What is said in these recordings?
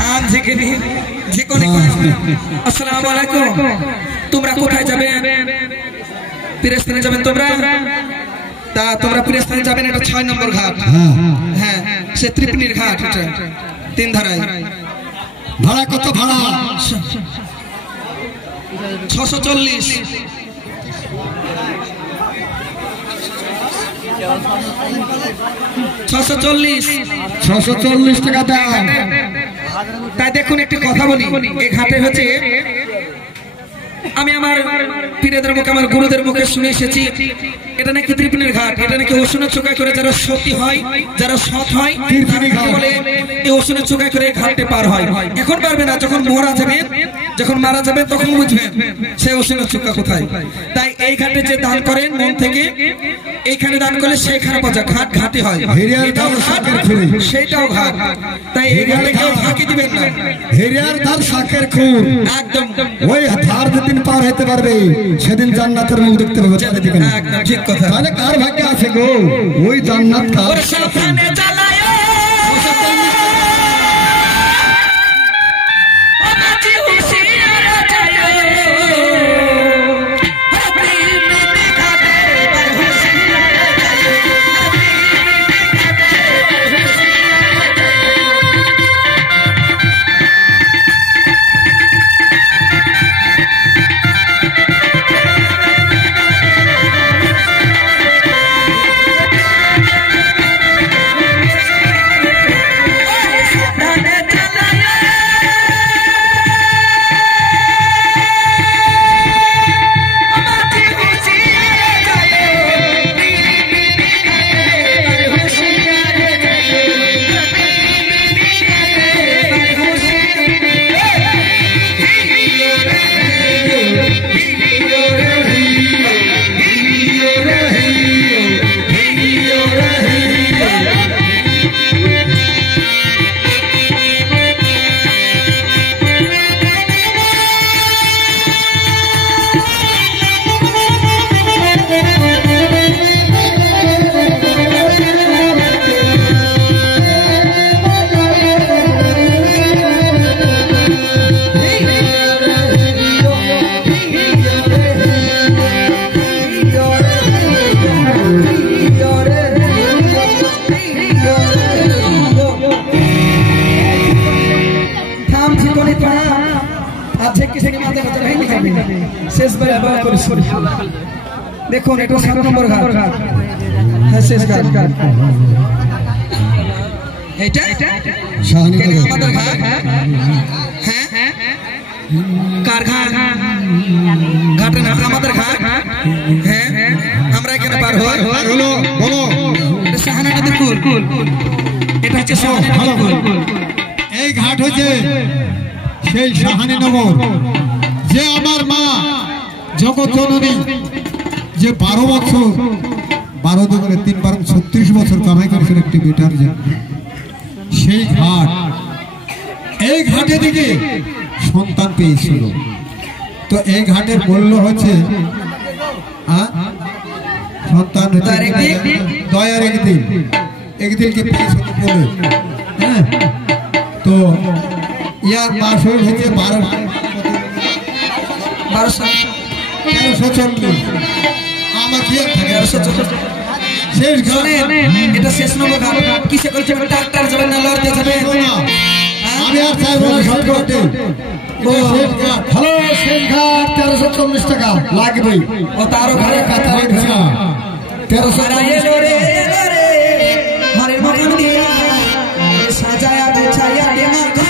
ধান ঝেঁকে নিয়ে আসসালামু আলাইকুম। তোমরা কোথায় যাবে? পীরস্থানে যাবেন তোমরা? তা তোমরা পীরস্থানে যাবেন, এটা 6 নম্বর ঘাট। হ্যাঁ, সে ত্রিপুনির ঘাট, এটা 3 ধারায়। ভাড়া কত? ভাড়া 640। 640 টাকা দাম। তাই দেখুন একটি কথা বলি, এই ঘাটে হচ্ছে আমি আমার পীরেদের মুখে, আমার গুরুদের মুখে শুনে এসেছি, এটা নাকি ত্রিপুনির ঘাট। এটা নাকি ওষুনের চোখায় করে যারা সতী হয়, যারা সৎ হয়, বলে এই ওষুনের চোখায় করে ঘাটে পার হয়। এখন পারবে না, যখন মারা যাবে তখন বুঝবেন সে ওষুনের চোখা কোথায়। তাই এই ঘাটে যে দান করেন মন থেকে, এইখানে দান করলে সেইখানে পাওয়া ঘাট ঘাটে হয়, সেইটাও ঘাট। তাই এই ঘাটে কেউ ফাঁকি দিবেন না। হেরিয়ার ধার শাকের খুর, একদম ওই ধার যেদিন পার হতে পারবে সেদিন জান্নাতের মুখ দেখতে পাবে। একদম ঠিক কথা। তাহলে কার ভাগ্যে আছে গো ওই জান্নাত? দেখুন এটা 7 নম্বর ঘাট। হ্যাঁ, শেষ ঘাট। এইটা আমাদের ঘাট। হ্যাঁ, কার ঘাট? ঘাটের নাম আমাদের ঘাট। হ্যাঁ, আমরা এখানে পার হই। বলো এটা শাহানা নদীর কুল। এটা হচ্ছে শাহানা নদীর কুল। এই ঘাট হচ্ছে সেই শাহানীনগর, যে আমার মা জগৎ জননী যে 12 বছর 12 দুগুণে 3 12 36 বছর কামাই করেছিল একটি বেটার জন্য। সেই ঘাট, এই ঘাটে থেকে সন্তান পেয়েছিল। তো এই ঘাটের মূল্য হচ্ছে সন্তান দয়ার একদিনকে পেয়েছিল বলে। হ্যাঁ, তো ইয়ার মাস হচ্ছে 1340। আমার কি থাকে 1340। শেষ ঘাট, এটা শেষ নম্বর ঘাট। কিসে করছে? ডাক্তার যাবে না লড়তে যাবে? আমি আর চাইবো না শর্টকাটে। শেষ ঘাট, হ্যালো, শেষ ঘাট 1340 টাকা লাগবে। ও তারও ঘরে কথা হচ্ছে 1340 ঘরের মতন দিয়া সাজায়া বিছায়া দেনা ঘর।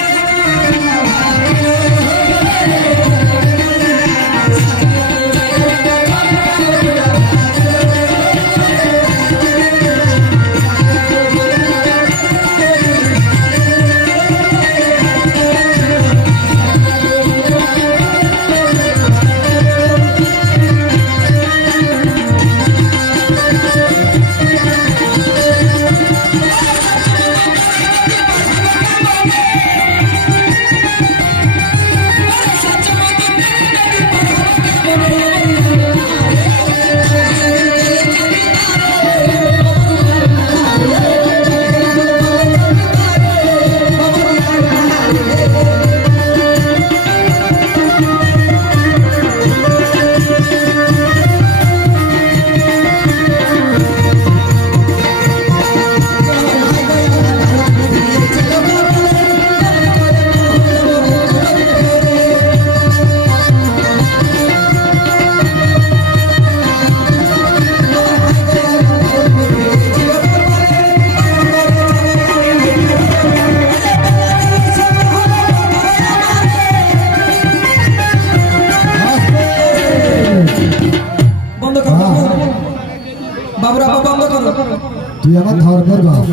তুই আমার ধর্মের বাপ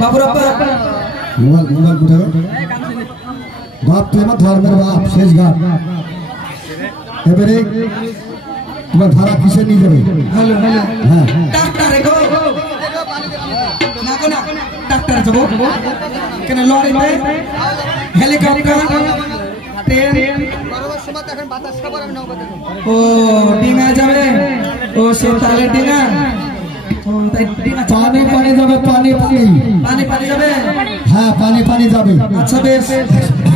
বাবুর আব্বা মোবাইল মোবাইল কোথায় বাপ তুই আমার ধর্মের বাপ শেষ ঘাট এবারে তোমার ভাড়া কিসে নিয়ে যাবে হ্যালো হ্যালো হ্যাঁ ডাক্তার গো না গো না ডাক্তার যাবো কেন লরিতে হেলিকপ্টার ট্রেন ও ডিঙা যাবে ও সে তালে ডিঙা পানি পানি যাবে পানি পানি পানি পানি যাবে হ্যাঁ পানি পানি যাবে আচ্ছা বেশ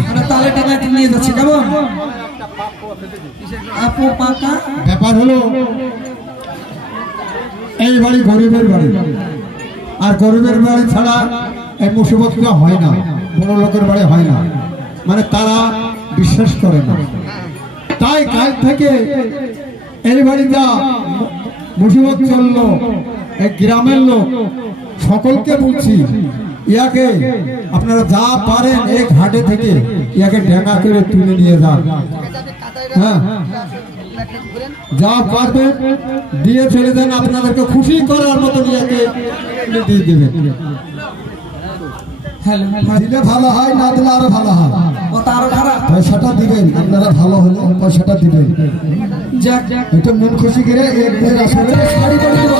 আমরা তালে ডিঙা নিয়ে যাচ্ছি কেমন আপু পাকা ব্যাপার হলো এই বাড়ি গরিবের বাড়ি আর গরিবের বাড়ি ছাড়া এই মুসিবতটা হয় না, কোনো লোকের বাড়ি হয় না, মানে তারা বিশ্বাস করে না। তাই কাল থেকে এই বাড়িটা মুসিবত চললো, এই গ্রামের লোক সকলকে বলছি ইয়াকে আপনারা যা পারেন এই ঘাটে থেকে ইয়াকে ডেঙ্গা করে তুলে নিয়ে যান। হ্যাঁ যা পারবেন দিয়ে ফেলে দেন, আপনাদেরকে খুশি করার মতো ইয়াকে দিয়ে দেবেন। দিলে ভালো হয়, না দিলে আরো ভালো হয়। পয়সাটা দিবেন, আপনারা ভালো হলে পয়সাটা দিবেন। এটা মন খুশি করে এক দেড় আসলে শাড়ি করে দেবো।